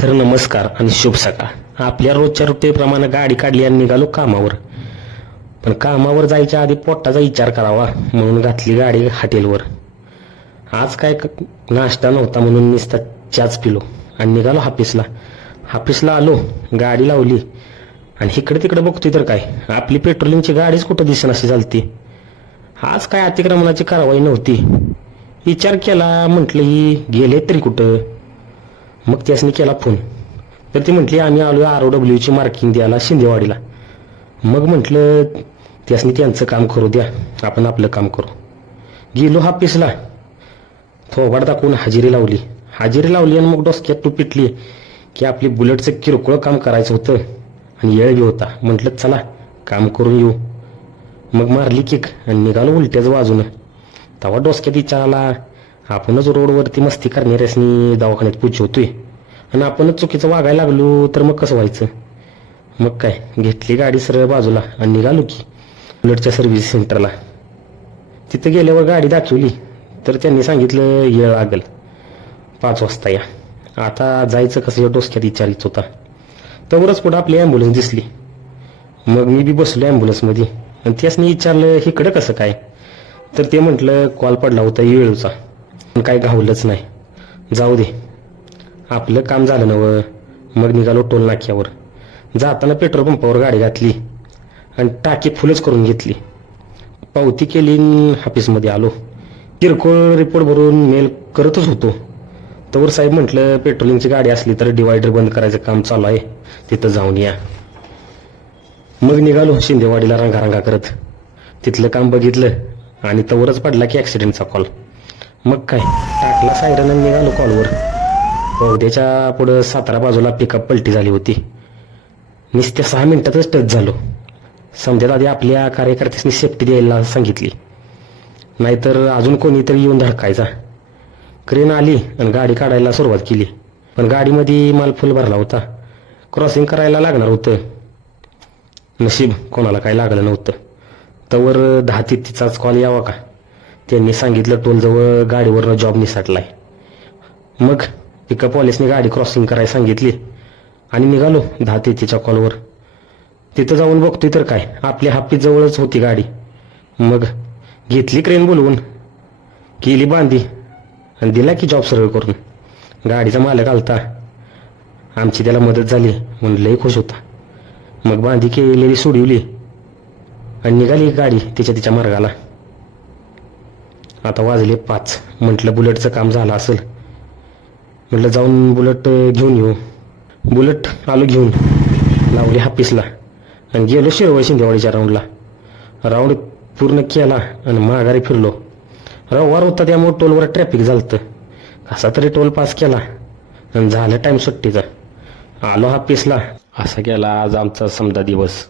तर नमस्कार आणि शुभ सकाळ. आपल्या रोजच्या रुटीनप्रमाणे गाडी काढली आणि निघालो कामावर. पण कामावर जायच्या आधी पोटाचा विचार करावा म्हणून घातली गाडी हॉटेलवर. आज काय नाश्ता नव्हता म्हणून नुसता चहाच पिलो आणि निघालो हाफिसला आलो, गाडी लावली आणि इकडे तिकडे बघतोय तर काय आपली पेट्रोलिंगची गाडीच कुठं दिसेनाशी चालती. आज काय अतिक्रमणाची कारवाई नव्हती. विचार केला, म्हटलं ही गेले तरी कुठं. मग त्यासनी केला फोन, तर ती म्हटली आम्ही आलो ROWची मार्किंग द्यायला शिंदेवाडीला. मग म्हटलं त्यासनी त्यांचं काम करू द्या, आपण आपलं काम करू. गेलो हाफिसला, थोबाड दाखवून हजेरी लावली आणि मग डोसक्यात टू पिटली की आपली बुलेटचं किरकोळ काम करायचं होतं आणि येळ बी होता. म्हटलं चला काम करून येऊ. मग मारली किक आणि निघालो उलट्याच बाजूनं. तेव्हा डोसक्यात विचार आला, आपणच रोडवरती मस्ती करणाऱ्यासनी दवाखान्यात पोचवतोय आणि आपणच चुकीचं वागायला लागलो तर मग कसं व्हायचं. मग काय घेतली गाडी सरळ बाजूला आणि निघालो की बुलेटच्या सर्व्हिस सेंटरला. तिथं गेल्यावर गाडी दाखवली तर त्यांनी सांगितलं येळ लागेल, 5 वाजता या. आता जायचं कसं या डोसक्यात विचारित होता. तवरच पुढं आपली ॲम्ब्युलन्स दिसली. मग मी बी बसलो ॲम्ब्युलन्समध्ये आणि त्यासनी विचारलं इकडं कसं काय. तर ते म्हटलं कॉल पडला होता येळूचा, पण काय घावलंच नाही. जाऊ दे, आपलं काम झालं नवं. मग निघालो टोल नाक्यावर. जाताना पेट्रोल पंपावर गाडी घातली आणि टाकी फुलच करून घेतली. पावती केली, ऑफिसमध्ये आलो. किरकोळ रिपोर्ट भरून मेल करतच होतो. तवर साहेब म्हटलं पेट्रोलिंगची गाडी असली तर डिवायडर बंद करायचं काम चालू आहे, तिथं जाऊन या. मग निघालो शिंदेवाडीला रांगा करत. तिथलं काम बघितलं आणि तवरच पडला की ॲक्सिडेंटचा कॉल. मग काय टाकला सायरन आणि निघालो कॉलवर. उद्याच्या पुढं सातारा बाजूला पिकअप पलटी झाली होती. नुसत्या 6 मिनिटातच टच झालो. समजत आधी आपल्या कार्यकर्त्यांनी सेफ्टी द्यायला सांगितली, नाहीतर अजून कोणीतरी येऊन धडकायचा. क्रेन आली आणि गाडी काढायला सुरुवात केली, पण गाडीमध्ये माल फुल भरला होता. क्रॉसिंग करायला लागणार होतं. नशीब कोणाला काय लागलं नव्हतं. तवर 10:33चा कॉल यावा का, त्यांनी सांगितलं टोलजवळ गाडीवरनं जॉब निसटलाय. मग पिकअप वालेसने गाडी क्रॉसिंग करायला सांगितली आणि निघालो 10:33च्या कॉलवर. तिथं जाऊन बघतोय तर काय आपल्या हाफिसजवळच होती गाडी. मग घेतली क्रेन बोलवून, केली बांधी आणि दिला की जॉब सरळ करून. गाडीचा मालक आलता, आमची त्याला मदत झाली म्हणून लई खुश होता. मग बांधी केलेली सोडवली आणि निघाली गाडी तिच्या मार्गाला. आता वाजले 5. म्हटलं बुलेटचं काम झालं असेल. म्हटलं जाऊन बुलेट घेऊन येऊ. बुलेट आलो घेऊन, लावली हाफिसला आणि गेलो शिरवळ शिंदेवाडीच्या राऊंड पूर्ण केला आणि माघारी फिरलो. रविवार होता त्यामुळे टोलवर ट्रॅफिक झालतं. कसा तरी टोल पास केला आणि झालं टाईम सुट्टीचा. आलो हाफिसला. असा गेला आज आमचा समजा दिवस.